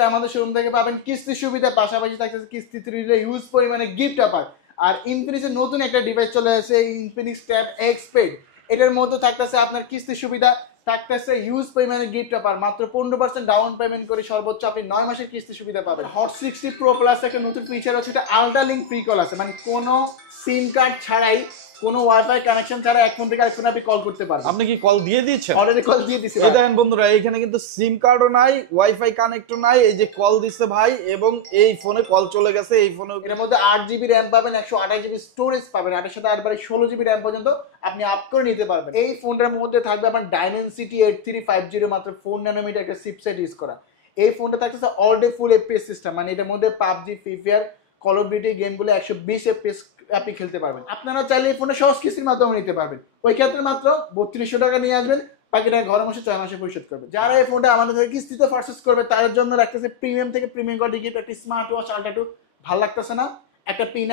আমাদের শোরুম থেকে পাবেন কিস্তি সুবিধা, পাশাপাশি থাকতেছে কিস্তিতে নিলে হিউজ পরিমাণে গিফট অফার। আর ইনফিনিক্সের নতুন একটা ডিভাইস চলে আসছে, ইনফিনিক্স ট্যাব এক্স পেড। এটার মধ্যে থাকতেছে আপনার কিস্তি সুবিধা, থাকতেছে হিউজ পরিমাণে গিফট অফার। মাত্র 15% ডাউন পেমেন্ট করে সর্বোচ্চ আপনি 9 মাসের কিস্তি সুবিধা পাবেন। হট 60 প্রো প্লাস একটা নতুন ফিচার হচ্ছে, এটা আলট্রা লিঙ্ক ফ্রি কল আছে, মানে কোনো সিম কার্ড ছাড়াই, কোনো ওয়াইফাই কানেকশন ছাড়া এক ফোন থেকে আরেক ফোনে আপনি কল করতে পারবেন। আপনি কি কল দিয়ে দিয়েছেন? অলরেডি কল দিয়ে দিছি। এই দেখেন বন্ধুরা, এখানে কিন্তু সিম কার্ডও নাই, ওয়াইফাই কানেক্টও নাই, এই যে কল দিচ্ছে ভাই, এবং এই ফোনে কল চলে গেছে। এই ফোনে এর মধ্যে 8 জিবি র্যাম পাবেন, 128 জিবি স্টোরেজ পাবেন, আর এর সাথে আরবারে 16 জিবি র্যাম পর্যন্ত আপনি আপ করে নিতে পারবেন। এই ফোনটার মধ্যে থাকবে আপনার ডাইমেনসিটি 8350 মাত্র 4 ন্যানোমিটার একটা চিপসেট ইউজ করা। এই ফোনটা থাকতেছে অল ডে ফুল এফপিএস সিস্টেম, মানে এটার মধ্যে PUBG, free fire, call of duty গেমগুলো 120 এফপিএস আপনি খেলতে পারবেন। আপনারা চাইলে এই ফোনে সহজ কিস্তির মাধ্যমে নিতে পারবেন। ওই ক্ষেত্রে মাত্র 3200 টাকা নিয়ে আসবেন, বাকি টাকা ঘরে বসে 6 মাসে পরিশোধ করবে। যারা এই ফোনটা আমাদের থেকে কিস্তিতে পারচেজ করবে তাদের জন্য রাখতেছে প্রিমিয়াম থেকে প্রিমিয়াম কোয়ালিটি গিফট, একটা স্মার্ট ওয়াচ আলট্রা 2 ভাল লাগতেছে না, একটা P9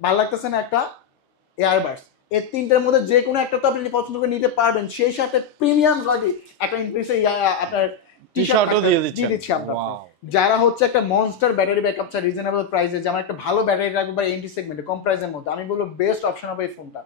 ভাল লাগতেছে না, একটা এয়ারবাডস। এই তিনটার মধ্যে যে কোনো একটা তো আপনি পছন্দ করে নিতে পারবেন। সেই সাথে প্রিমিয়াম কোয়ালিটি একটা ইনফিনিক্সের আপনার টি-শার্টও দিয়ে দিচ্ছি আমরা। যারা হচ্ছে একটা মনস্টার ব্যাটারি ব্যাকআপ চাই রিজনেবল প্রাইসে, যেমন একটা ভালো ব্যাটারি রাখবে বা এন্টি সেগমেন্টে কম প্রাইসের মধ্যে, আমি বলবো বেস্ট অপশন হবে এই ফোনটা।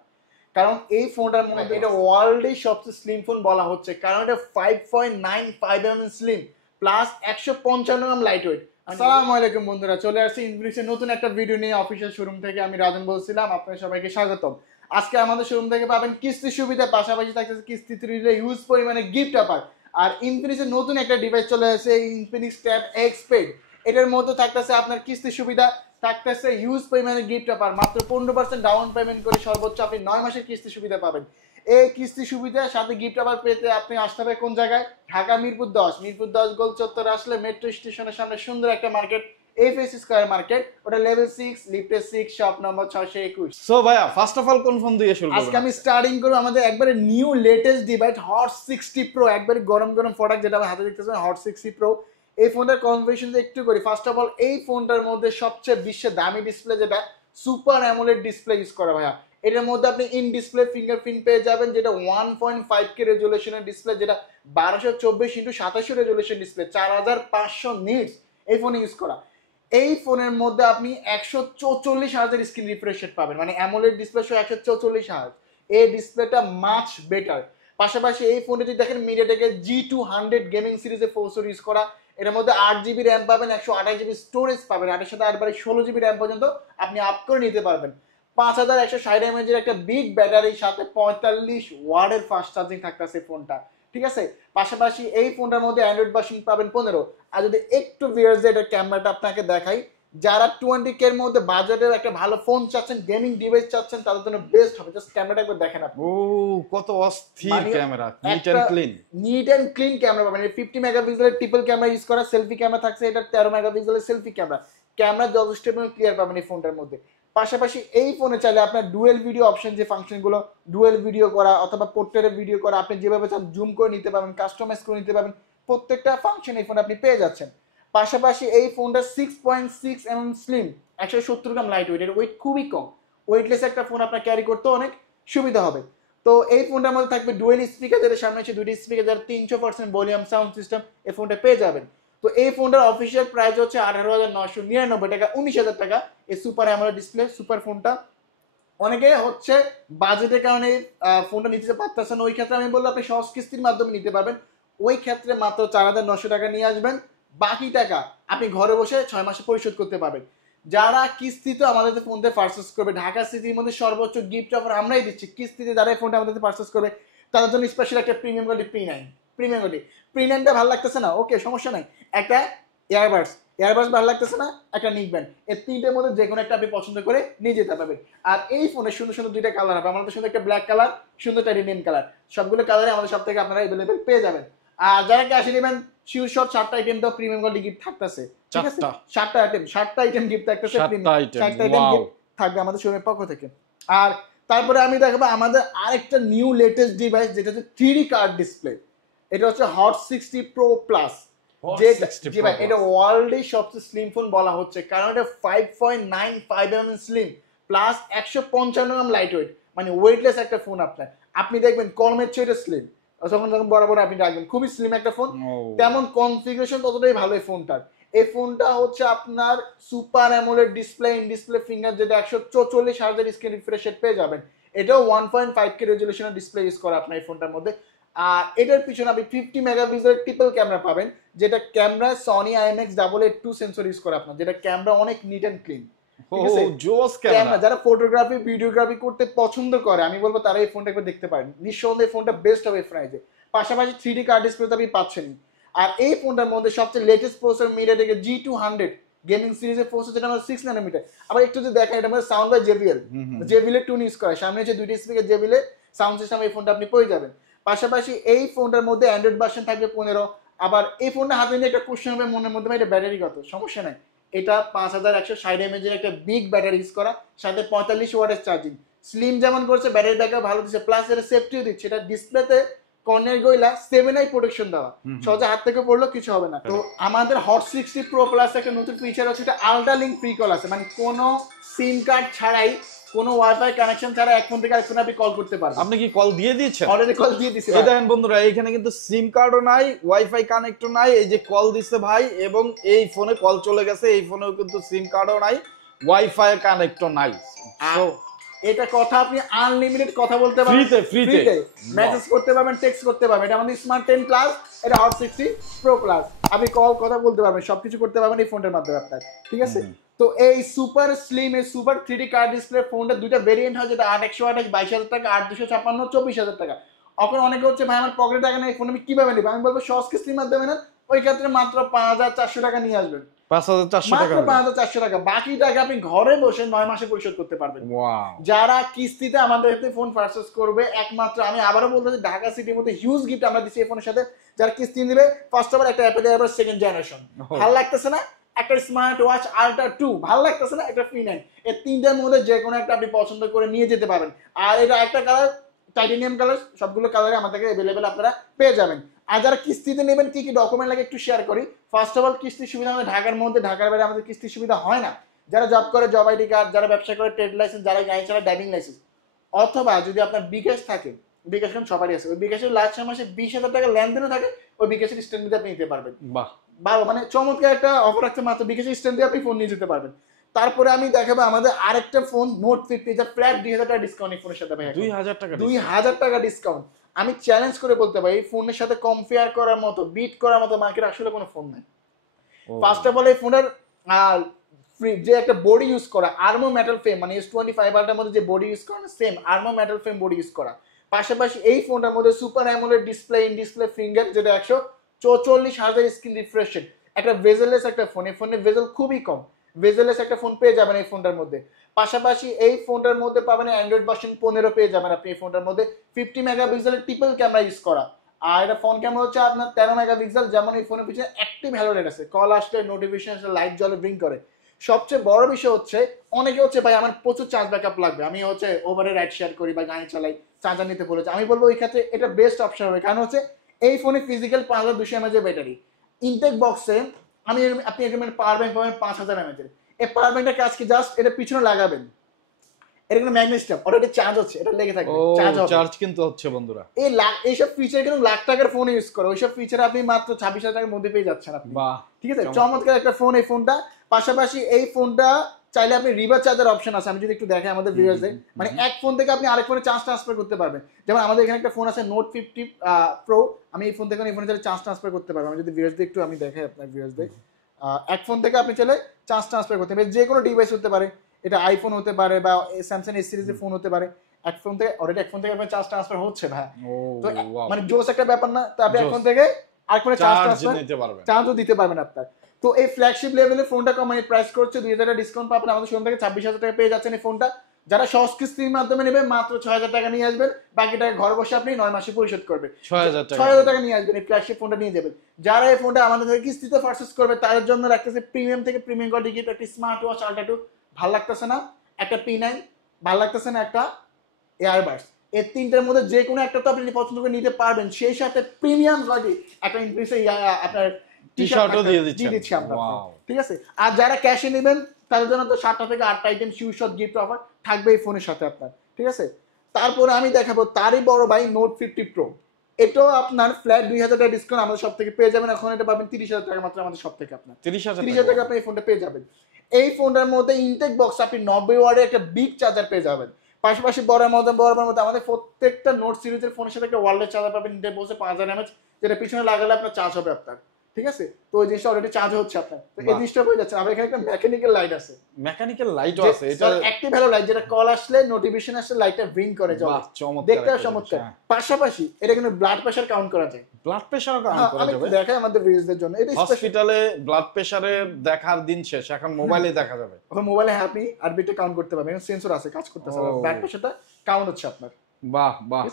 কারণ এই ফোনটার মধ্যে এটা ওয়ার্ল্ডের সবচেয়ে স্লিম ফোন বলা হচ্ছে, কারণ এটা 5.95 mm slim plus 155 mm light weight. আসসালামু আলাইকুম বন্ধুরা, চলে আসছি ইনফিনিক্সের নতুন একটা ভিডিও নিয়ে অফিসিয়াল শোরুম থেকে। আমি রাজন বলছিলাম, আপনাদের সবাইকে স্বাগতম। আজকে আমাদের শোরুম থেকে পাবেন কিস্তি সুবিধা, পাশাপাশি থাকতেছে কিস্তিতে নিলে হিউজ পরিমাণে গিফট অফার। আর ইনফিনিক্সের নতুন একটা ডিভাইস চলে আসছে, ইনফিনিক্স ট্যাব এক্স পেড। এটার মধ্যে থাকতেছে আপনার কিস্তি সুবিধা, থাকতেছে হিউজ পরিমাণে গিফট অফার। মাত্র 15% ডাউন পেমেন্ট করে সর্বোচ্চ আপনি 9 মাসের কিস্তি সুবিধা পাবেন। এই কিস্তি সুবিধার সাথে গিফট অফার পেতে আপনি আসতে হবে কোন জায়গায়? ঢাকা মিরপুর 10 গোল চত্বর আসলে মেট্রো স্টেশনের সামনে সুন্দর একটা মার্কেট, এফএস স্কয়ার মার্কেট, ওটা লেভেল 6 লিফটে 6 শপ নম্বর 621। সো ভাইয়া, ফার্স্ট অফ অল কোন ফোন দিয়ে শুরু করব? আজকে আমি স্টার্টিং করব আমাদের একবারে new latest device hot 60 pro, একবারে গরম গরম প্রোডাক্ট যেটা আমার হাতে দেখতেছেন হট 60 প্রো। এই ফোনটার কনফিগারেশন একটু করি। ফার্স্ট অফ অল এই ফোনটার মধ্যে সবচেয়ে বিশ্বের দামি ডিসপ্লে যেটা সুপার অ্যামোলেড ডিসপ্লে ইউজ করা ভাইয়া। এটার মধ্যে আপনি ইন ডিসপ্লে ফিঙ্গারপ্রিন্ট পেয়ে যাবেন, যেটা 1.5K রেজুলেশনের ডিসপ্লে, যেটা 1224x2700 রেজুলেশন ডিসপ্লে, 4500 নিটস এই ফোনে ইউজ করা। এই ফোনের মধ্যে আপনি 144 হার্জের স্ক্রিন রিফ্রেশ রেট পাবেন, মানে অ্যামোলেড ডিসপ্লে সহ 144 হার্জ। এই ডিসপ্লেটা মাচ বেটার। পাশাপাশি এই ফোনে যদি দেখেন মিডিয়াটেকের G200 গেমিং সিরিজের প্রসেসর ইউজ করা। এর মধ্যে 8 জিবি র্যাম পাবেন, 128 জিবি স্টোরেজ পাবেন, আর এর সাথে আরবারে 16 জিবি র্যাম পর্যন্ত আপনি আপ করে নিতে পারবেন। 5160 mAh একটা বিগ ব্যাটারির সাথে 45 ওয়াটের ফাস্ট চার্জিং থাকতেছে ফোনটা, ঠিক আছে। পাশাপাশি এই ফোনটার মধ্যে অ্যান্ড্রয়েড ভার্সন পাবেন 15। আর যদি একটু ভিউয়ার্স এটা ক্যামেরাটা আপনাকে দেখাই, যারা 20K এর মধ্যে বাজেটের একটা ভালো ফোন চাচ্ছেন, গেমিং ডিভাইস চাচ্ছেন, তাদের জন্য বেস্ট হবে। জাস্ট ক্যামেরাটা একবার দেখেন আপনি। ও কত অস্থির camera, neat and clean camera পাবেন। 50 মেগাপিক্সেলের ট্রিপল ক্যামেরা ইউজ করা, সেলফি ক্যামেরা থাকছে, এটা 13 মেগাপিক্সেলের সেলফি ক্যামেরা। ক্যামেরা যথেষ্ট ক্লিয়ার পাবেন এই ফোনটার মধ্যে। পাশাপাশি এই ফোনে চাইলে আপনার ডুয়েল ভিডিও অপশন, যে ফাংশনগুলো ডুয়েল ভিডিও করা অথবা পোর্ট্রেটে ভিডিও করা, আপনি যেভাবে চান জুম করে নিতে পারবেন, কাস্টমাইজ করে নিতে পারবেন, প্রত্যেকটা ফাংশন এই ফোনে আপনি পেয়ে যাচ্ছেন। পাশাপাশি এই ফোনটা 6.6 mm স্লিম, 170 গ্রাম লাইট ওয়েট, এর ওয়েট খুবই কম। ওয়েটলেস একটা ফোন আপনার ক্যারি করতে অনেক সুবিধা হবে। তো এই ফোনটার মধ্যে থাকবে ডুয়েল স্পিকার, যেটা সামনে হচ্ছে 2টি স্পিকার, যারা 300% ভলিউম সাউন্ড সিস্টেম এই ফোনটা পেয়ে যাবেন। তো এই ফোনটার অফিসিয়াল প্রাইস হচ্ছে 18,999 টাকা, 19,000 টাকা এই সুপার অ্যামোলেড ডিসপ্লে সুপার ফোনটা। অনেকে হচ্ছে বাজেটের কারণে ফোনটা নিতে পারতেছেন, ওই ক্ষেত্রে আমি বলবো আপনি সহজ কিস্তির মাধ্যমে নিতে পারবেন। ওই ক্ষেত্রে মাত্র 4,900 টাকা নিয়ে আসবেন, বাকি টাকা আপনি ঘরে বসে 6 মাসে পরিশোধ করতে পারবেন। যারা কিস্তিতে আমাদের ফোনতে পারচেস করবে, ঢাকা সিটির মধ্যে সর্বোচ্চ গিফট অফার আমরাই দিচ্ছি। কিস্তিতে যারা এই ফোনটা আমাদের পারচেস করবে তাদের জন্য স্পেশাল একটা প্রিমিয়াম কোয়ালিটি প্রিমিয়াম কোয়ালিটি। P9টা ভালো লাগতেছে না, ওকে সমস্যা নাই, একটা এয়ারবাডস ভালো লাগতেছে না, একটা নিকব্যান্ড, এই তিনটের মধ্যে যে কোনো একটা আপনি পছন্দ করে নিয়ে যেতে পারবেন। আর এই ফোনে সুন্দর সুন্দর দুইটা কালার হবে, আমাদের সুন্দর একটা ব্ল্যাক কালার, সুন্দর একটা রিনেম কালার, সবগুলো কালারে আমাদের সব থেকে আপনারা অ্যাভেলেবেল পেয়ে যাবেন। আর যারা ক্যাশে নেবেন শিওর শট 7টা আইটেম তো প্রিমিয়াম কোয়ালিটি গিফট থাকতেছে, ঠিক আছে। 7টা আইটেম গিফট থাকতেছে, 7টা আইটেম গিফট থাকবে আমাদের শোরুমের পক্ষ থেকে। আর তারপরে আমি দেখাবো আমাদের আরেকটা নিউ লেটেস্ট ডিভাইস, যেটা হচ্ছে 3D কার্ড ডিসপ্লে। এটা হচ্ছে হট 60 প্রো প্লাস, যে ভাই এটা ওয়ার্ল্ডের সবচেয়ে স্লিম ফোন বলা হচ্ছে, কারণ এটা 5.95 mm স্লিম প্লাস 155 গ্রাম লাইট ওয়েট, মানে ওয়েটলেস একটা ফোন। আপনি দেখবেন কলমের চেয়ে এটা স্লিম, যখন যখন বরাবর আপনি রাখবেন খুবই স্লিম একটা ফোন, তেমন কনফিগারেশন ততটাই ভালো এই ফোনটার। এই ফোনটা হচ্ছে আপনার super AMOLED display, in display finger, যেটা 144 হার্জের স্ক্রিন রিফ্রেশ রেট পেয়ে যাবেন। এটাও 1.5K রেজলিউশনের ডিসপ্লে ইউজ করা আপনার এই ফোনটার মধ্যে। আর এটার পিছনে আপনি 50 মেগাপিক্সেলের ট্রিপল ক্যামেরা পাবেন, যেটা camera Sony IMX882 sensor use করে আপনার, যেটা ক্যামেরা অনেক নিট অ্যান্ড ক্লিন। ক্যামেরা যারা ফটোগ্রাফি ভিডিওগ্রাফি করতে পছন্দ করে আমি বলবো তারা এই ফোনটা একবার দেখতে পারেন, নিঃসন্দেহে ফোনটা বেস্ট হবে প্রাইসে। পাশাপাশি 3D কার্ড ডিসপ্লে আপনি পাচ্ছেন। আর এই ফোনটার মধ্যে সবচেয়ে latest processor MediaTek G200 gaming সিরিজের প্রসেসর, যেটা আমাদের 6 ন্যানোমিটার। আবার একটু যদি দেখেন এটা আমাদের সাউন্ড বাই JBL এর টুন ইউজ করে, সামনে হচ্ছে দুইটা স্পিকার JBL এর সাউন্ড সিস্টেম, এই ফোনটা আপনি পেয়ে যাবেন। পাশাপাশি এই ফোনটার মধ্যে অ্যান্ড্রয়েড ভার্সন থাকবে 15। আবার এই ফোনটা হাতে নিয়ে একটা কোশ্চেন হবে মনের মধ্যে, এটা ব্যাটারি কত, সমস্যা নাই, এটা 5160 mAh এর একটা বিগ ব্যাটারি ইউজ করা, সাথে 45 ওয়াটের চার্জিং। স্লিম যেমন করছে, ব্যাটারি ব্যাকআপ ভালো দিচ্ছে, প্লাস এটা সেফটিও দিচ্ছে। এটা ডিসপ্লেতে কর্নার গইলা 7i প্রোটেকশন দেওয়া, সহজে হাত থেকে পড়লেও কিছু হবে না। তো আমাদের হট 60 প্রো প্লাস একটা নতুন ফিচার আছে, এটা আলট্রা লিঙ্ক ফ্রি কল আছে, মানে কোনো সিম কার্ড ছাড়াই, কোনো ওয়াইফাই কানেকশন ছাড়া এক ফোন থেকে আরেক ফোনে আপনি কল করতে পারবেন। আপনি কি কল দিয়ে দিয়েছেন? অলরেডি কল দিয়ে দিছি। এই দেখেন বন্ধুরা, এখানে কিন্তু সিম কার্ডও নাই, ওয়াইফাই কানেক্টও নাই, এই যে কল দিচ্ছে ভাই, এবং এই ফোনে কল চলে গেছে। এই ফোনেও কিন্তু সিম কার্ডও নাই, ওয়াইফাই কানেক্টও নাই। সো এটা কথা আপনি আনলিমিটেড কথা বলতে পারবেন, ফ্রিতে মেসেজ করতে পারবেন, টেক্সট করতে পারবেন। এটা আমাদের স্মার্ট 10 প্লাস, এটা হট 60 প্রো প্লাস, আপনি কল কথা বলতে পারবেন, সবকিছু করতে পারবেন এই ফোনটার মাধ্যমে আপনার, ঠিক আছে। তো এই সুপার স্লিম, এই সুপার 3D কার্ড ডিসপ্লে ফোনটা দুইটা ভেরিয়েন্ট হয়, যেটা 8128 22,000 টাকা, 8256 24,000 টাকা। এখন অনেকে হচ্ছে ভাই আমার পকেটে টাকা নেই, ফোন আমি কিভাবে নেব, আমি বলবো সহজ কিস্তির মাধ্যমে নেন, ওই ক্ষেত্রে মাত্র 5,400 টাকা নিয়ে আসবেন, 5,400 টাকা, মাত্র 5,400 টাকা। বাকি টাকা আপনি ঘরে বসে 9 মাসে পরিশোধ করতে পারবেন। যারা কিস্তিতে আমাদের হাতে ফোন পারচেজ করবে, একমাত্র আমি আবারও বলতে চাই, ঢাকা সিটির মধ্যে হিউজ গিফট আমরা দিচ্ছি এই ফোনের সাথে। যারা কিস্তি নেবে, ফার্স্ট অফ অল একটা অ্যাপেল এয়ারবাস সেকেন্ড জেনারেশন, ভালো লাগতেছে না, একটা স্মার্ট ওয়াচ আল্ট্রা 2 ভালো লাগতেছে না, একটা ফ্রি 9, এই তিনটার মধ্যে যে কোনো একটা আপনি পছন্দ করে নিয়ে যেতে পারবেন। আর এটা একটা কালার টাইটেনিয়াম কালার, সবগুলো কালারে আমাদের অ্যাভেলেবেল আপনারা পেয়ে যাবেন। আর যারা কিস্তিতে নেবেন কি কি ডকুমেন্ট লাগে একটু শেয়ার করি। ফার্স্ট অফ অল কিস্তির সুবিধা আমাদের ঢাকার মধ্যে, ঢাকার বাইরে আমাদের কিস্তির সুবিধা হয় না। যারা জব করে জব আইডি কার্ড, যারা ব্যবসা করে ট্রেড লাইসেন্স, যারা গাড়ি চালায় ড্রাইভিং লাইসেন্স, অথবা যদি আপনার বিকাশ থাকে, বিকাশ কারণ সবারই আছে, ওই বিকাশের লাস্ট মাসে 20,000 টাকা লেনদেনও থাকে, ওই বিকাশের স্ট্যান্ড আপনি নিতে পারবেন। বাহ, মানে চমৎকার একটা অফার আছে, মাত্র বিকাশের স্ট্যান্ড দিয়ে আপনি ফোন নিয়ে যেতে পারবেন। তারপরে আমি দেখাবো আমাদের আরেকটা ফোন নোট 50, যা ফ্ল্যাট 2,000 টাকা ডিসকাউন্ট এই ফোনের সাথে ভাই, 2,000 টাকা ডিসকাউন্ট। আমি চ্যালেঞ্জ করে বলতে পারি এই ফোনের সাথে কম্পেয়ার করার মতো, বিট করার মতো মার্কেটে আসলে কোনো ফোন নাই। ফার্স্ট অফ অল এই ফোনের যে একটা বডি ইউজ করা আর্মো মেটাল ফ্রেম, মানে S25 আলট্রার মধ্যে যে বডি ইউজ করা same আর্মো metal frame body use করা। পাশাপাশি এই ফোনটার মধ্যে super AMOLED display, in display finger, যেটা 144 হার্জের স্ক্রিন রিফ্রেশ রেট, একটা ভেজেলেস একটা ফোন। এই ফোনের ভেজেল খুবই কম, ভেজেলেস একটা ফোন পেয়ে যাবেন এই ফোনটার মধ্যে। পাশাপাশি এই ফোনটার মধ্যে পাবেন অ্যান্ড্রয়েড ভার্সন 15 পেয়ে যাবেন আপনি এই ফোনটার মধ্যে। 50 মেগাপিক্সেলের ট্রিপল ক্যামেরা ইউজ করা, আর এটা ফোন ক্যামেরা হচ্ছে আপনার 13 মেগাপিক্সেল, যেমন এই ফোনের পিছনে অ্যাক্টিভ হ্যালো লাইট আছে, কল আসলে নোটিফিকেশন আসলে লাইট জ্বলে ব্লিঙ্ক করে। সবচেয়ে বড় বিষয় হচ্ছে অনেকে হচ্ছে ভাই আমার প্রচুর চার্জ ব্যাকআপ লাগবে, আমি হচ্ছে ওভারে রাইড শেয়ার করি বা গাড়ি চালাই, চার্জার নিতে বলেছে, আমি বলবো ওই ক্ষেত্রে এটা বেস্ট অপশন হবে। কারণ হচ্ছে এই ফোনে ফিজিক্যাল 5200 mAh ব্যাটারি, ইনটেক বক্সে আপনি এখানে পাওয়ার ব্যাংক পাবেন 5000 mAh। এই পাওয়ার ব্যাংকটা কাজ কি, জাস্ট এটা পিছনে লাগাবেন, এটা কিন্তু ম্যাগনেসিয়াম, অলরেডি চার্জ হচ্ছে, এটা লেগে থাকবে, চার্জ কিন্তু হচ্ছে বন্ধুরা। এইসব ফিচার কিন্তু লাখ টাকার ফোন ইউজ করে, ওইসব ফিচার আপনি মাত্র 26,000 টাকার মধ্যে পেয়ে যাচ্ছেন আপনি। ঠিক আছে, চমৎকার একটা ফোন এই ফোনটা। পাশাপাশি এই ফোনটা চাইলে আপনি রিভার্স চার্জার অপশন আছে, আমি যদি একটু দেখাই আমাদের ভিউয়ারদের, মানে এক ফোন থেকে আপনি আরেক ফোনে চার্জ ট্রান্সফার করতে পারবেন। যেমন আমাদের এখানে একটা ফোন আছে নোট 50 প্রো, আমি এই ফোন থেকে এই ফোনে চার্জ ট্রান্সফার করতে পারবো। আমি যদি ভিউয়ারদের একটু আমি দেখাই আপনার ভিউয়ারদের, এক ফোন থেকে আপনি চাইলে চার্জ ট্রান্সফার করতে পারবেন, যে কোনো ডিভাইস হতে পারে, এটা আইফোন হতে পারে বা স্যামসাং এস সিরিজের ফোন হতে পারে। এক ফোন থেকে অলরেডি এক ফোন থেকে আপনার চার্জ ট্রান্সফার হচ্ছে ভাই, তো মানে জোস একটা ব্যাপার না। তো আপনি এক ফোন থেকে আরেক ফোনে চার্জ ট্রান্সফার নিতে পারবেন, চার্জও দিতে পারবেন আপনার। তো এই ফ্ল্যাগশিপ লেভেলের ফোনটা কোম্পানি প্রাইস করছে 2,000 টাকা ডিসকাউন্ট পাবেন, আমাদের শোরুম থেকে 26,000 টাকা পেয়ে যাচ্ছেন এই ফোনটা। যারা সহজ কিস্তির মাধ্যমে নেবেন মাত্র 6,000 টাকা নিয়ে আসবেন, বাকি টাকা ঘরে বসে আপনি 9 মাসে পরিশোধ করবেন। 6,000 টাকা নিয়ে আসবেন, এই ফ্ল্যাগশিপ ফোনটা নিয়ে যাবেন। যারা এই ফোনটা আমাদের থেকে কিস্তিতে পারচেজ করবে তাদের জন্য রাখতেছে প্রিমিয়াম থেকে প্রিমিয়াম কোয়ালিটি গিফট, একটা স্মার্ট ওয়াচ আল্ট্রা 2 ভালো লাগতেছে না, একটা P9 ভালো লাগতেছে না, একটা এয়ারবাস, এই তিনটার মধ্যে যে কোনো একটা তো আপনি পছন্দ করে নিতে পারবেন। সেই সাথে প্রিমিয়াম কোয়ালিটি একটা ইনক্রিজে আপনার টি-শার্টও দিয়ে দিচ্ছি আমরা, ঠিক আছে। আর যারা ক্যাশে নেবেন তাদের জন্য তো 7টা থেকে 8টা আইটেম শিউ শট গিফট অফার থাকবে এই ফোনের সাথে আপনার, ঠিক আছে। তারপরে আমি দেখাবো তারই বড় ভাই নোট 50 প্রো। এটাও আপনার ফ্ল্যাট 2000 টাকা ডিসকাউন্ট আমাদের সব থেকে পেয়ে যাবেন। এখন এটা পাবেন 30,000 টাকা মাত্র আমাদের সব থেকে। আপনার 30,000 টাকা আপনি এই ফোনটা পেয়ে যাবেন। এই ফোনটার মধ্যে ইনটেক বক্স আপনি 90 ওয়াটের একটা বিগ চার্জার পেয়ে যাবেন। পাশাপাশি বড় মধ্যে আমাদের প্রত্যেকটা নোট সিরিজের ফোনের সাথে একটা ওয়ারলেস চার্জার পাবেন ইনটেক বক্সে 5000 mAh, যেটা পিছনে লাগালে আপনার চার্জ হবে আপনার, ঠিক আছে? তো ওই জিনিসটা অলরেডি চার্জ হচ্ছে আপনার, তো এই জিনিসটা হয়ে যাচ্ছে। আমার এখানে একটা মেকানিক্যাল লাইট আছে, মেকানিক্যাল লাইটও আছে, এটা অ্যাক্টিভ হ্যালো লাইট, যেটা কল আসলে নোটিফিকেশন আসলে লাইটটা ব্লিঙ্ক করে জ্বলে, দেখতে চমৎকার। পাশাপাশি এটা কিন্তু ব্লাড প্রেসার কাউন্ট করা যায়, ব্লাড প্রেসার কাউন্ট করা যাবে। আমি দেখাই আমাদের ভিউয়ারদের জন্য, এটা হসপিটালে ব্লাড প্রেসারে দেখার দিন শেষ, এখন মোবাইলে দেখা যাবে। এখন মোবাইলে আপনি হার্টবিটটা কাউন্ট করতে পারবেন, সেন্সর আছে, কাজ করতেছে, ব্লাড প্রেসারটা কাউন্ট হচ্ছে আপনার। বাহ বাহ,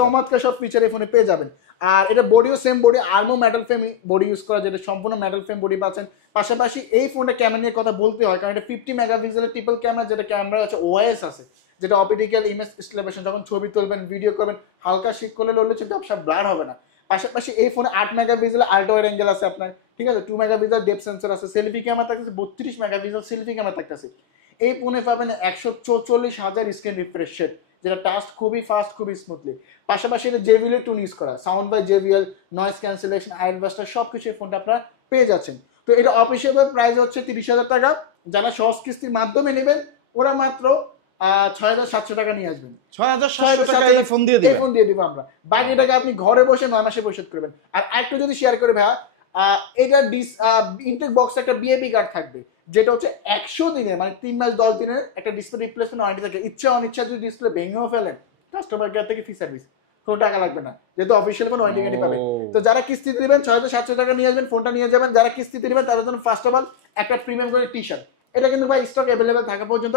চমৎকার সব ফিচার এই ফোনে পেয়ে যাবেন। আর এটা বডিও same body, আর্মো metal frame body use করা, যেটা সম্পূর্ণ মেটাল ফ্রেম বডি পাচ্ছেন। পাশাপাশি এই ফোনটা ক্যামেরা নিয়ে কথা বলতে হয়, কারণ এটা 50 মেগাপিক্সেলের ট্রিপল ক্যামেরা, যেটা ক্যামেরা আছে ওএস আছে, যেটা অপটিক্যাল ইমেজ স্টেবিলাইজেশন, যখন ছবি তুলবেন ভিডিও করবেন হালকা শিক করলে লড়লে কিন্তু আপনার ব্লার হবে না। পাশাপাশি এই ফোনে 8 মেগাপিক্সেলের আল্ট্রা ওয়াইড অ্যাঙ্গেল আছে আপনার, ঠিক আছে? 2 মেগাপিক্সেল ডেপথ সেন্সর আছে, সেলফি ক্যামেরা থাকতেছে 32 মেগাপিক্সেল সেলফি ক্যামেরা থাকতেছে। এই ফোনে পাবেন 144,000 স্ক্রিন রিফ্রেশ রেট, যেটা টাচ খুবই ফাস্ট, খুবই স্মুথলি। পাশাপাশি এটা JBL এর টুন ইউজ করা, sound by JBL, noise cancellation, iron buster সবকিছু এই ফোনটা আপনারা পেয়ে যাচ্ছেন। তো এটা অফিসিয়াল প্রাইস হচ্ছে 30,000 টাকা। যারা সহজ কিস্তির মাধ্যমে নেবেন ওরা মাত্র 6,700 টাকা নিয়ে আসবেন। 6,700 টাকা এই ফোন দিয়ে দিবেন, এই ফোন দিয়ে দিব আমরা। বাকি টাকা আপনি ঘরে বসে 9 মাসে পরিশোধ করবেন। আর একটু যদি শেয়ার করে ভাই, এটা ইনটেক বক্সে একটা বিএপি কার্ড থাকবে, যেটা হচ্ছে 100 দিনের মানে 3 মাস 10 দিনের একটা ডিসপ্লে রিপ্লেসমেন্ট ওয়ারেন্টি থাকে। ইচ্ছা অনিচ্ছা যদি ডিসপ্লে ভেঙেও ফেলেন, কাস্টমার কেয়ার থেকে ফ্রি সার্ভিস, কোনো টাকা লাগবে না, যেহেতু অফিসিয়াল কোনো ওয়ারেন্টি গ্যারান্টি পাবেন। তো যারা কিস্তিতে দিবেন 6,700 টাকা নিয়ে আসবেন, ফোনটা নিয়ে যাবেন। যারা কিস্তিতে দিবেন তাদের জন্য ফার্স্ট অফ অল একটা প্রিমিয়াম করে টি-শার্ট, এটা কিন্তু ভাই স্টক অ্যাভেলেবেল থাকা পর্যন্ত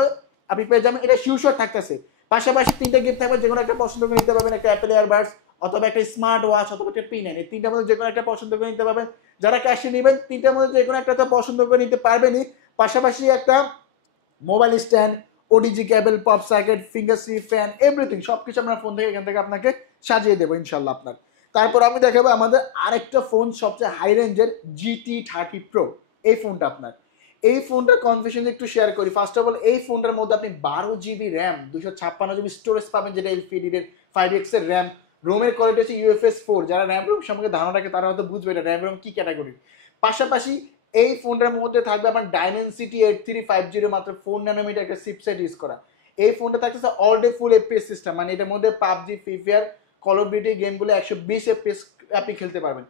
আপনি পেয়ে যাবেন। এটা শিওর থাকতেছে। পাশাপাশি 3টা গিফট থাকবে, যে কোনো একটা পছন্দ করে নিতে পারবেন, একটা অ্যাপেল এয়ারবাডস অথবা একটা স্মার্ট ওয়াচ অথবা একটা P9, এই 3টার মধ্যে যে কোনো একটা পছন্দ করে নিতে পারবেন। যারা ক্যাশে নেবেন 3টার মধ্যে যে কোনো একটা পছন্দ করে নিতে পারবেনই। পাশাপাশি একটা মোবাইল স্ট্যান্ড, ওডিজি কেবল, pop socket, finger sweep, fan, everything সবকিছু আমরা ফোন থেকে এখান থেকে আপনাকে সাজিয়ে দেবো ইনশাল্লাহ আপনার। তারপর আমি দেখাবো আমাদের আরেকটা ফোন, সবচেয়ে হাই রেঞ্জের GT30 Pro। এই ফোনটা আপনার, এই ফোনটার কনফিগারেশন একটু শেয়ার করি। ফার্স্ট অফ অল এই ফোনটার মধ্যে আপনি 12GB র্যাম, 256GB স্টোরেজ পাবেন, যেটা LPD এর 5X এর র্যাম। রোমের কোয়ালিটি হচ্ছে UFS 4। যারা র্যাম রোম সম্পর্কে ধারণা রাখে তারা হয়তো বুঝবে এটা র্যাম রোম কি ক্যাটাগরি। পাশাপাশি এই ফোনটার মধ্যে থাকবে আমার Dimensity 8350 মাত্র 4 ন্যানোমিটার একটা চিপসেট ইউজ করা। এই ফোনটা থাকতেছে অল ডে ফুল FPS সিস্টেম, মানে এটার মধ্যে PUBG, free fire, call of duty গেমগুলো 120 FPS আপনি খেলতে পারবেন।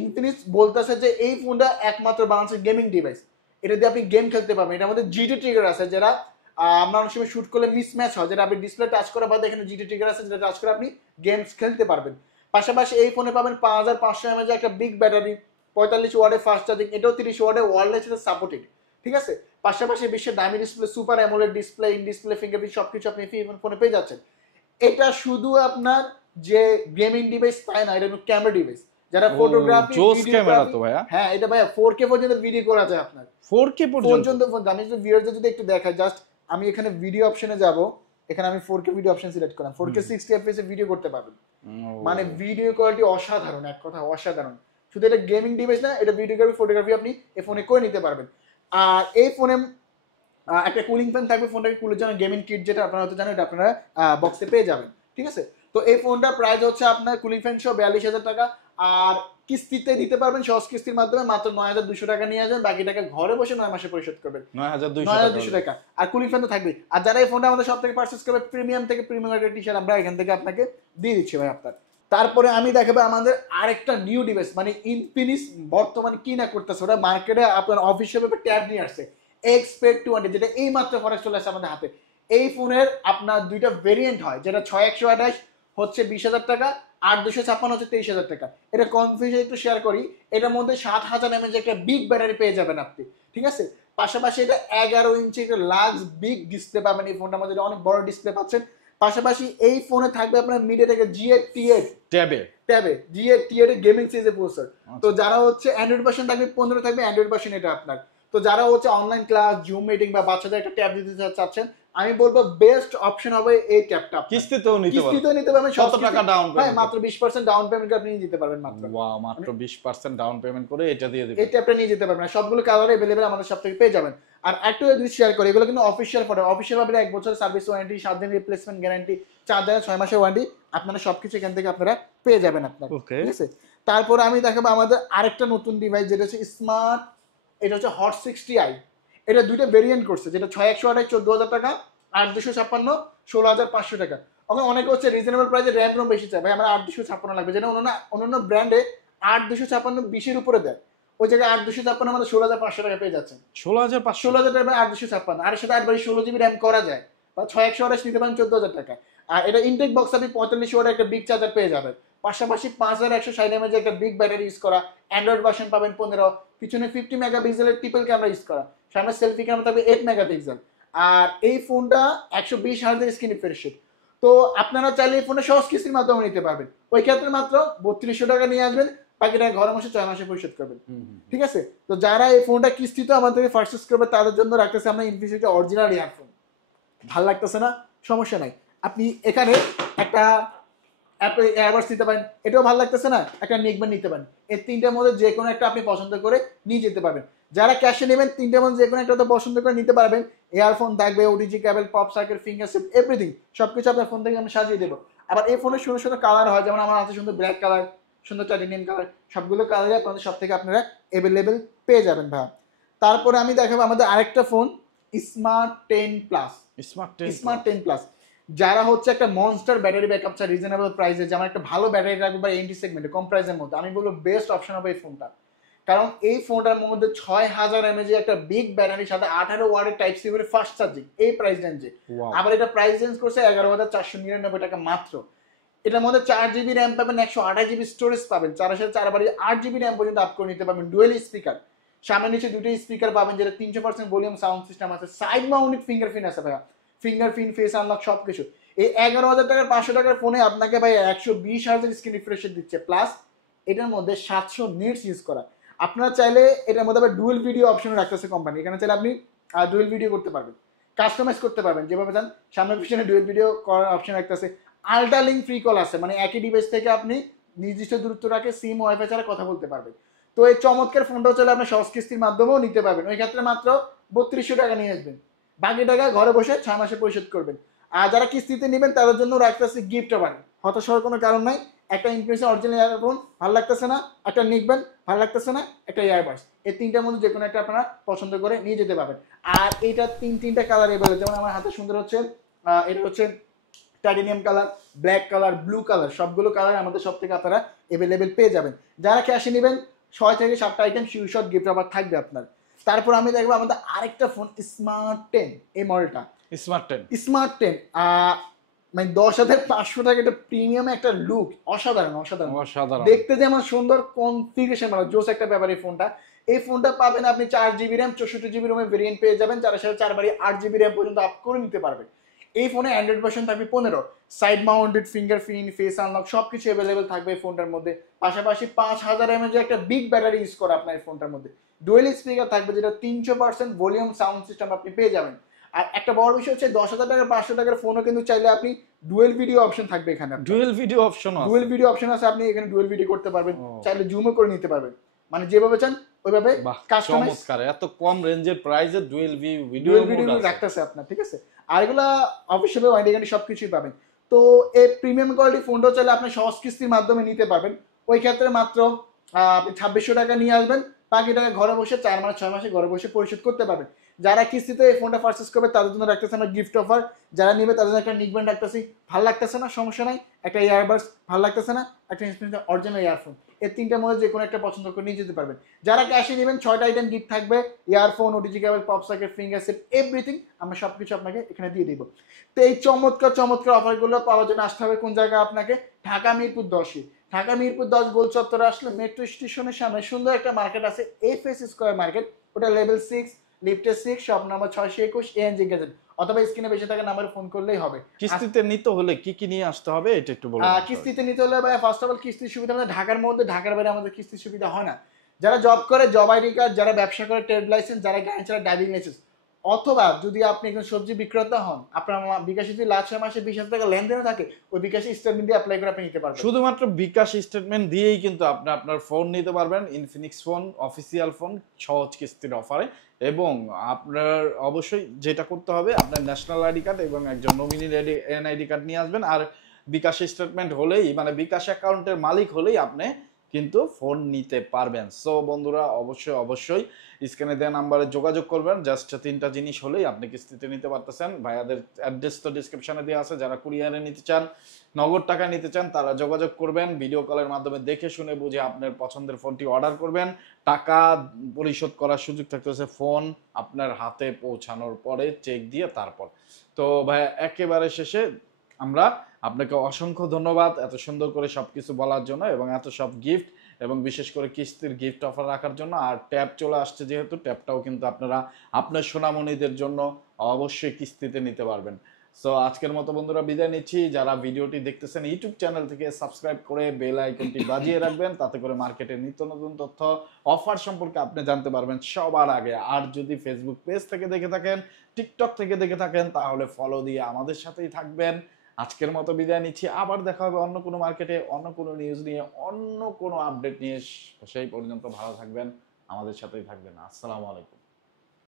ইনফিনিক্স বলতেছে যে এই ফোনটা একমাত্র বাংলাদেশের গেমিং ডিভাইস, এটা দিয়ে আপনি গেম খেলতে পারবেন। এটার মধ্যে GT ট্রিগার আছে, যারা আমরা অনেক সময় শুট করলে মিসম্যাচ হয়, যেটা আপনি ডিসপ্লে টাচ করার বাদে এখানে GT ট্রিগার আছে, যেটা টাচ করে আপনি গেমস খেলতে পারবেন। পাশাপাশি এই ফোনে পাবেন 5500 mAh একটা বিগ ব্যাটারি, 45 ওয়াটের ফাস্ট চার্জিং, এটাও 30 ওয়াটের ওয়্যারলেস সাপোর্টেড, ঠিক আছে? পাশাপাশি বিশ্বের দামি display, super AMOLED display, in display fingerprint সবকিছু আপনি ফোনে পেয়ে যাচ্ছেন। এটা শুধু আপনার যে গেমিং ডিভাইস তাই না, এটা ক্যামেরা ডিভাইস। যারা ফটোগ্রাফি, জোস ক্যামেরা তো ভাইয়া, হ্যাঁ এটা ভাইয়া 4K পর্যন্ত ভিডিও করা যায় আপনার, 4K পর্যন্ত। আমি যদি ভিউয়ারদের যদি একটু দেখাই, জাস্ট আমি এখানে ভিডিও অপশনে যাব, এখানে আমি 4K ভিডিও অপশন সিলেক্ট করলাম, 4K 60 fps এ ভিডিও করতে পারবেন। মানে ভিডিও কোয়ালিটি অসাধারণ, এক কথা অসাধারণ। শুধু এটা গেমিং ডিভাইস না, এটা ভিডিওগ্রাফি, ফটোগ্রাফি আপনি এই ফোনে করে নিতে পারবেন। আর এই ফোনে একটা কুলিং ফ্যান থাকবে, ফোনটাকে কুলের জন্য গেমিং কিট, যেটা আপনারা হয়তো জানেন, এটা আপনারা বক্সে পেয়ে যাবেন, ঠিক আছে? তো এই ফোনটার প্রাইস হচ্ছে আপনার কুলিং ফ্যান সহ 42,000 টাকা। আর কিস্তিতে দিতে পারবেন, সহজ কিস্তির মাধ্যমে মাত্র 9,200 টাকা নিয়ে আসবেন, বাকি টাকা ঘরে বসে 9 মাসে পরিশোধ করবেন, 9,200 টাকা। আর কুলিং ফ্যান তো থাকবে। আর যারা এই ফোনটা আমাদের সব থেকে পারচেজ করবে, প্রিমিয়াম থেকে প্রিমিয়াম একটা টি-শার্ট আমরা এখান থেকে আপনাকে দিয়ে দিচ্ছি ভাই আপনার। তারপরে আমি দেখাবো আমাদের আরেকটা নিউ ডিভাইস, মানে ইনফিনিক্স বর্তমানে কি না করতেছে, ওরা মার্কেটে আপনার অফিসিয়াল ট্যাব নিয়ে আসছে, X-Pad 200, যেটা এই মাত্র ফরেক্স চলে আসছে আমাদের হাতে। এই ফোনের আপনার দুইটা ভেরিয়েন্ট হয়, যেটা 6128 হচ্ছে 20,000 টাকা, 8256 হচ্ছে 23,000 টাকা। এটা কনফিগারেশন একটু শেয়ার করি। এটার মধ্যে 7000 mAh একটা বিগ ব্যাটারি পেয়ে যাবেন আপনি, ঠিক আছে? পাশাপাশি এটা 11 ইঞ্চি একটা লার্জ বিগ ডিসপ্লে পাবেন এই ফোনটার মধ্যে, অনেক বড় ডিসপ্লে পাচ্ছেন। পাশাপাশি এই ফোনে থাকবে আপনার MediaTek G8 ট্যাবে G8 গেমিং সিরিজের প্রসেসর। তো যারা হচ্ছে অ্যান্ড্রয়েড ভার্সন থাকবে 15 থাকবে অ্যান্ড্রয়েড ভার্সন এটা আপনার। তো যারা হচ্ছে অনলাইন ক্লাস, জুম মিটিং বা বাচ্চাদের একটা ট্যাব দিতে চাচ্ছেন, আমি বলবো বেস্ট অপশন হবে এই ট্যাবটা। কিস্তিতেও নিতে পারবেন। কত টাকা ডাউন পেমেন্ট? মাত্র 20% ডাউন পেমেন্ট আপনি নিয়ে যেতে পারবেন মাত্র। ওয়াও, মাত্র 20% ডাউন পেমেন্ট করে এটা দিয়ে দিবেন। এই ট্যাবটা নিয়ে যেতে পারবেন। সবগুলো কালার अवेलेबल আমাদের সব থেকে পেয়ে যাবেন। আর একটু যদি শেয়ার করি, এগুলো কিন্তু অফিশিয়াল ফটো, অফিশিয়াল ভাবে 1 বছরের সার্ভিস ওয়ারেন্টি, 7 দিন রিপ্লেসমেন্ট গ্যারান্টি, 4 দিনের 6 মাসের ওয়ারেন্টি আপনারা সবকিছু এখান থেকে আপনারা পেয়ে যাবেন আপনারা, ওকে। ঠিক আছে। তারপর আমি দেখাবো আমাদের আরেকটা নতুন ডিভাইস, যেটা হচ্ছে স্মার্ট, এটা হচ্ছে হট 60i। এটা দুইটা ভেরিয়েন্ট করছে, যেটা 6128 14,000 টাকা, 8256 16,500 টাকা। ওকে, অনেকে হচ্ছে রিজনেবল প্রাইসে র্যাম রোম বেশি চায়, ভাই আমার 8256 লাগবে, যেটা অন্যান্য ব্র্যান্ডে 8256 20-এর উপরে দেয়, ওই জায়গায় 8256 আমাদের 16,500 টাকা পেয়ে যাচ্ছেন। 16,500 16,000 টাকা 8256, আর সাথে 8 16 জিবি র্যাম করা যায়, বা 6128 নিতে পারেন 14,000 টাকা। আর এটা ইনটেক বক্স আপনি 45 ওয়াটের একটা বিগ চার্জার পেয়ে যাবেন, পাশাপাশি 5160 mAh একটা বিগ ব্যাটারি ইউজ করা, অ্যান্ড্রয়েড ভার্সন পাবেন 15, পিছনে 50 মেগাপিক্সেলের ট্রিপল ক্যামেরা ইউজ করা, সামনে সেলফি ক্যামেরা থাকবে 8 মেগাপিক্সেল। আর এই ফোনটা 120 হার্জের স্ক্রিন রিফ্রেশ রেট। তো আপনারা চাইলে এই ফোনটা সহজ কিস্তির মাধ্যমে নিতে পারবেন, ওই ক্ষেত্রে মাত্র 3200 টাকা নিয়ে আসবেন, বাকি টাকা ঘরে বসে 6 মাসে পরিশোধ করবেন, ঠিক আছে। তো যারা এই ফোনটা কিস্তিতে আমাদের থেকে পারচেজ করবে তাদের জন্য রাখতেছে আমরা ইনফিনিক্স অরিজিনাল ইয়ারফোন। ভাল লাগতেছে না, সমস্যা নাই, আপনি এখানে একটা এয়ারবাডস নিতে পারেন, এটাও ভালো লাগতেছে না, একটা নেকব্যান্ড নিতে পারেন, এই তিনটার মধ্যে যে কোনো একটা আপনি পছন্দ করে নিয়ে যেতে পারবেন। যারা ক্যাশে নেবেন তিনটার মধ্যে যে কোনো একটা তো পছন্দ করে নিতে পারবেন, ইয়ারফোন থাকবে, ওটিজি কেবল, পপ সার্কিট, ফিঙ্গারপ্রিন্ট, এভরিথিং সবকিছু আপনার ফোন থেকে আমি সাজিয়ে দেবো। আবার এই ফোনের সুন্দর সুন্দর কালার হয়, যেমন আমার হাতে সুন্দর ব্ল্যাক কালার, সুন্দর টাইটেনিয়াম কালার, সবগুলো কালারই আপনাদের সব থেকে আপনারা অ্যাভেলেবেল পেয়ে যাবেন ভাই। তারপরে আমি দেখাবো আমাদের আরেকটা phone, smart 10 plus. Smart 10 plus যারা হচ্ছে একটা মনস্টার ব্যাটারি ব্যাকআপ চায় রিজনেবল প্রাইসে, যেমন একটা ভালো ব্যাটারি রাখবে বা এনটি সেগমেন্টে কম প্রাইসের মধ্যে, আমি বলবো বেস্ট অপশন হবে এই ফোনটা। কারণ এই ফোনটার মধ্যে 6000 mAh একটা বিগ ব্যাটারির সাথে 18 ওয়াটের টাইপ সি করে ফাস্ট চার্জিং এই প্রাইস রেঞ্জে। আবার এটা প্রাইস রেঞ্জ করছে 11,499 টাকা মাত্র। এটার মধ্যে 4 জিবি র্যাম পাবেন, 128 জিবি স্টোরেজ পাবেন, 8 জিবি র্যাম পর্যন্ত আপ করে নিতে পারবেন, ডুয়েল স্পিকার, সামনে নিচে দুটো স্পিকার পাবেন, যেটা 300% ভলিউম সাউন্ড সিস্টেম আছে, সাইড মাউন্টেড ফিঙ্গারপ্রিন্ট আছে ভাইয়া, ফিঙ্গারপ্রিন্ট, ফেস আনলক সবকিছু। এই 11,000 টাকার 500 টাকার ফোনে আপনাকে ভাই 120 হার্জের স্ক্রিন রিফ্রেশ দিচ্ছে, প্লাস এটার মধ্যে 700 নিটস ইউজ করা। আপনারা চাইলে এটার মধ্যে আবার ডুয়েল ভিডিও অপশন রাখতেছে কোম্পানি, এখানে চাইলে আপনি ডুয়েল ভিডিও করতে পারবেন, কাস্টমাইজ করতে পারবেন যেভাবে চান, সামনে পিছনে ডুয়েল ভিডিও করার অপশন রাখতেছে। আল্ট্রা লিঙ্ক ফ্রি কল আছে, মানে একই ডিভাইস থেকে আপনি নির্দিষ্ট দূরত্ব রাখে সিম ওয়াইফাই ছাড়া কথা বলতে পারবেন। তো এই চমৎকার ফোনটাও চাইলে আপনি সহজ কিস্তির মাধ্যমেও নিতে পারবেন, ওই ক্ষেত্রে মাত্র 3200 টাকা নিয়ে আসবেন, বাকি টাকা ঘরে বসে 6 মাসে পরিশোধ করবেন। আর যারা কিস্তিতে নেবেন তাদের জন্য রাখতেছে গিফট অফার, হতাশ হওয়ার কোনো কারণ নাই। একটা ইনফিনিক্স অরিজিনাল ইয়ারফোন ভালো লাগতেছে না, একটা নিকবেন ভালো লাগতেছে না, একটা ইয়ারবাডস, এই তিনটার মধ্যে যে কোনো একটা আপনারা পছন্দ করে নিয়ে যেতে পারবেন। আর এইটা তিনটা কালার এভেলেবল, যেমন আমার হাতে সুন্দর হচ্ছে এটা হচ্ছে titanium colour, black colour, blue colour, সবগুলো কালার আমাদের সব থেকে আপনারা অ্যাভেলেবেল পেয়ে যাবেন। যারা ক্যাশে নেবেন 6 থেকে 7টা আইটেম শিওর গিফট অফার থাকবে আপনার। তারপর আমি দেখবো আমাদের আরেকটা ফোন স্মার্ট 10, এই মডেলটা স্মার্ট 10 মানে 10,500 টাকা, একটা প্রিমিয়াম একটা লুক, অসাধারণ দেখতে যেমন সুন্দর, কনফিগারেশন ভালো, জোস একটা ব্যাপার এই ফোনটা। এই ফোনটা পাবেন আপনি 4 জিবি র্যাম 64 জিবি রোমের ভেরিয়েন্ট পেয়ে যাবেন, যার সাথে 8 জিবি র্যাম পর্যন্ত আপ করে নিতে পারবেন। এই ফোনে অ্যান্ড্রয়েড ভার্সন থাকবে 15, side mounted fingerprint, face unlock সবকিছু অ্যাভেলেবেল থাকবে এই ফোনটার মধ্যে। পাশাপাশি 5000 mAh একটা বিগ ব্যাটারি ইউজ করা আপনার এই ফোনটার মধ্যে, ডুয়েল স্পিকার থাকবে, যেটা 300% ভলিউম সাউন্ড সিস্টেম আপনি পেয়ে যাবেন। আর একটা বড় বিষয় হচ্ছে 10,000 টাকার 500 টাকার ফোনও কিন্তু চাইলে আপনি ডুয়েল ভিডিও অপশন থাকবে এখানে, ডুয়েল ভিডিও অপশন আছে, আপনি এখানে ডুয়েল ভিডিও করতে পারবেন, চাইলে জুমও করে নিতে পারবেন, মানে যেভাবে চান ওইভাবে কাস্টমাইজ। এত কম রেঞ্জের প্রাইসে ডুয়েল ভিডিও রাখতেছে আপনার, ঠিক আছে। আর এগুলা অফিসিয়ালি ওয়ারেন্টি গ্যারান্টি সবকিছুই পাবেন। তো এই প্রিমিয়াম কোয়ালিটি ফোনটাও চাইলে আপনি সহজ কিস্তির মাধ্যমে নিতে পারবেন, ওই ক্ষেত্রে মাত্র আপনি 2600 টাকা নিয়ে আসবেন, বাকি টাকা ঘরে বসে 4 মাস 6 মাসে ঘরে বসে পরিশোধ করতে পারবেন। যারা কিস্তিতে এই ফোনটা পারচেজ করবে তাদের জন্য রাখতেছে আমরা গিফট অফার, যারা নেবে তাদের জন্য একটা নিকব্যান্ড রাখতেছি, ভালো লাগতেছে না সমস্যা নাই, একটা ইয়ারবাডস ভালো লাগতেছে না, একটা অরিজিনাল ইয়ারফোন, এই তিনটার মধ্যে যে কোনো একটা পছন্দ করে নিয়ে যেতে পারবেন। যারা ক্যাশে নেবেন 6টা আইটেম গিফট থাকবে, ইয়ারফোন, ওটিজি কেবল, pop circuit, finger set, everything আমরা সবকিছু আপনাকে এখানে দিয়ে দিব। তো এই চমৎকার অফারগুলো পাওয়ার জন্য আসতে হবে কোন জায়গায় আপনাকে, ঢাকা মিরপুর 10। ঢাকা মিরপুর 10 গোল চত্বরে আসলে মেট্রো স্টেশনের সামনে সুন্দর একটা মার্কেট আছে, এফএস স্কয়ার মার্কেট, ওটা লেভেল 6 লিফটে 6 শপ নাম্বার 621 এএনজি গ্যাজেট, অথবা স্ক্রিনে বেশি টাকা নাম্বারে ফোন করলেই হবে। কিস্তিতে নিতে হলে কি নিয়ে আসতে হবে এটা একটু বলুন। কিস্তিতে নিতে হলে ভাই ফার্স্ট অফ অল কিস্তির সুবিধা আমাদের ঢাকার মধ্যে, ঢাকার বাইরে আমাদের কিস্তির সুবিধা হয় না। যারা জব করে জব আইডি কার্ড, যারা ব্যবসা করে ট্রেড লাইসেন্স, যারা গাড়ি চালায় ড্রাইভিং লাইসেন্স, অথবা যদি আপনি একজন সবজি বিক্রেতা হন, আপনার বিকাশে যদি লাস্ট মাসে 20,000 টাকা লেনদেন থাকে, ওই বিকাশে স্টেটমেন্ট দিয়ে অ্যাপ্লাই করে আপনি নিতে পারবেন। শুধুমাত্র বিকাশ স্টেটমেন্ট দিয়েই কিন্তু আপনি আপনার ফোন নিতে পারবেন, ইনফিনিক্স ফোন, অফিসিয়াল ফোন, সহজ কিস্তির অফারে। এবং আপনার অবশ্যই যেটা করতে হবে, আপনার ন্যাশনাল আইডি কার্ড এবং একজন নমিনি এনআইডি কার্ড নিয়ে আসবেন। আর বিকাশ স্টেটমেন্ট হলেই মানে বিকাশ অ্যাকাউন্টের মালিক হলেই আপনি কিন্তু ফোন নিতে পারবেন। সো বন্ধুরা অবশ্যই অবশ্যই স্ক্রিনে দেওয়া নাম্বারে যোগাযোগ করবেন। জাস্ট 3টা জিনিস হলেই আপনি কিস্তিতে নিতে পারতেছেন। ভাইয়াদের অ্যাড্রেস তো ডিসক্রিপশনে দেওয়া আছে, যারা কুরিয়ারে নিতে চান, নগদ টাকা নিতে চান, তারা যোগাযোগ করবেন। ভিডিও কলের মাধ্যমে দেখে শুনে বুঝে আপনার পছন্দের ফোনটি অর্ডার করবেন। টাকা পরিশোধ করার সুযোগ থাকতেছে ফোন আপনার হাতে পৌঁছানোর পরে, চেক দিয়ে তারপর। তো ভাইয়া একেবারে শেষে আমরা আপনাকে অসংখ্য ধন্যবাদ এত সুন্দর করে সবকিছু বলার জন্য এবং এত সব গিফট এবং বিশেষ করে কিস্তির গিফট অফার রাখার জন্য। আর ট্যাব চলে আসছে যেহেতু, ট্যাবটাও কিন্তু আপনারা আপনার সোনামণিদের জন্য অবশ্যই কিস্তিতে নিতে পারবেন। সো আজকের মতো বন্ধুরা বিদায় নিচ্ছি। যারা ভিডিওটি দেখতেছেন ইউটিউব চ্যানেল থেকে সাবস্ক্রাইব করে বেল আইকনটি বাজিয়ে রাখবেন, তাতে করে মার্কেটের নিত্য নতুন তথ্য অফার সম্পর্কে আপনি জানতে পারবেন সবার আগে। আর যদি ফেসবুক পেজ থেকে দেখে থাকেন, টিকটক থেকে দেখে থাকেন, তাহলে ফলো দিয়ে আমাদের সাথেই থাকবেন। আজকের মতো বিদায় নিচ্ছি। আবার দেখা হবে অন্য কোনো মার্কেটে, অন্য কোনো নিউজ নিয়ে, অন্য কোনো আপডেট নিয়ে। সেই পর্যন্ত ভালো থাকবেন, আমাদের সাথেই থাকবেন। আসসালামু আলাইকুম।